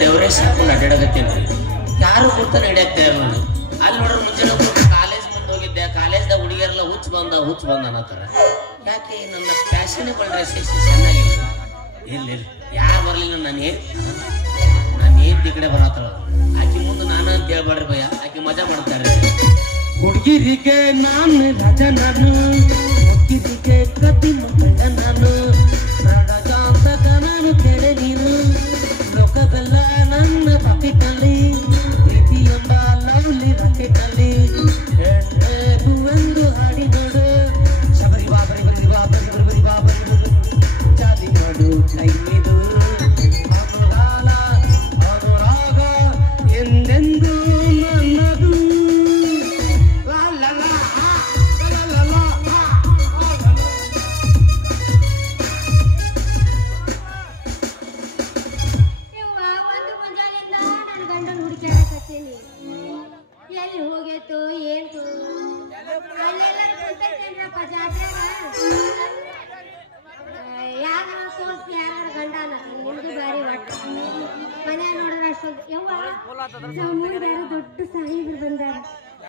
ಡೆವರೇಜ್ ಹಾಕೊಂಡು ಅಡ್ಡಾಡಕತ್ತೇನೆ. ಯಾರು ಗೊತ್ತ ನಡೆಯತ್ತೆ ನೋಡಿ. ಅಲ್ಲಿ ನೋಡ್ರೆ ಮುಂಚೆನೆ ಕಾಲೇಜ್ ಮುಂದೆ ಹೋಗಿದ್ದೆ. ಕಾಲೇಜ್ದಾಗ ಹುಡುಗಿಯರೆಲ್ಲ ಹುಚ್ಚ ಬಂದ ಅನ್ನತ್ತಾರ. ಯಾಕೆ ನನ್ನ ಫ್ಯಾಷನೇಬಲ್ ಡ್ರೆಸ್ ಚೆನ್ನಾಗಿಲ್ಲ. ಇಲ್ಲಿ ಯಾರು ಬರಲಿಲ್ಲ. ನಾನು ಏನ್ ಈ ಕಡೆ ಬರತ್ತಳ. ಆಕಿ ಮುಂದೆ ನಾನು ಅಂತ ಹೇಳ್ಬಾಡ್ರಿ ಭಯ. ಆಕಿ ಮಜಾ ಮಾಡ್ತಾರೆ. ಹುಡುಗಿರಿಗೆ ನಾನು ರಾಜ, ನಾನು ಹುಡುಗಿರಿಗೆ ಕತ್ತಿ ಮಕ್ಕಳ, ನಾನು ಪ್ರಾಣಕಾಂತಕ ನಾನು ಕೇಳೆ ನೀನು. ಲೋಕವೆಲ್ಲ ನನ್ನ ಪಾಕೆಟ್ನಲ್ಲಿ, ಪ್ರೀತಿ ಎಂಬ ಲವ್ಲಿ ರಾಕೆಟ್ನಲ್ಲಿ ಹೂವೆಂದು ಹಾಡಿ ನೋಡು. ಶಬರಿ ಬಾಬರಿ ಬರಿ ಬಾಬರಿ ಬರಿ ಬರಿ ಬಾಬರಿ ಜಾತಿ ಮಾಡು ಕೈದು ಅನುರಾಗ ಎಂದೆಂದು ನನ್ನದು. ಎಲ್ಲಿ ಹೋಗೇತು ಏನು ಅಲ್ಲೆಲ್ಲ ಕುಂತೇನ್ರಪ್ಪ ಜಾತ್ರೆಗ. ಯಾರ ತೋರಿಸಿ ಯಾರ ಗಂಡನ ನಿಮ್ದು ಬ್ಯಾರಿ ಒಟ್ಟು ಮನ್ಯಾಗ ನೋಡಿದ್ರೆ ಅಷ್ಟೊಂದು ಯವ್ವ ನಮ್ಮ ಯಾರು ದೊಡ್ಡ ಸಾಹಿಬರು ಬಂದಾರ.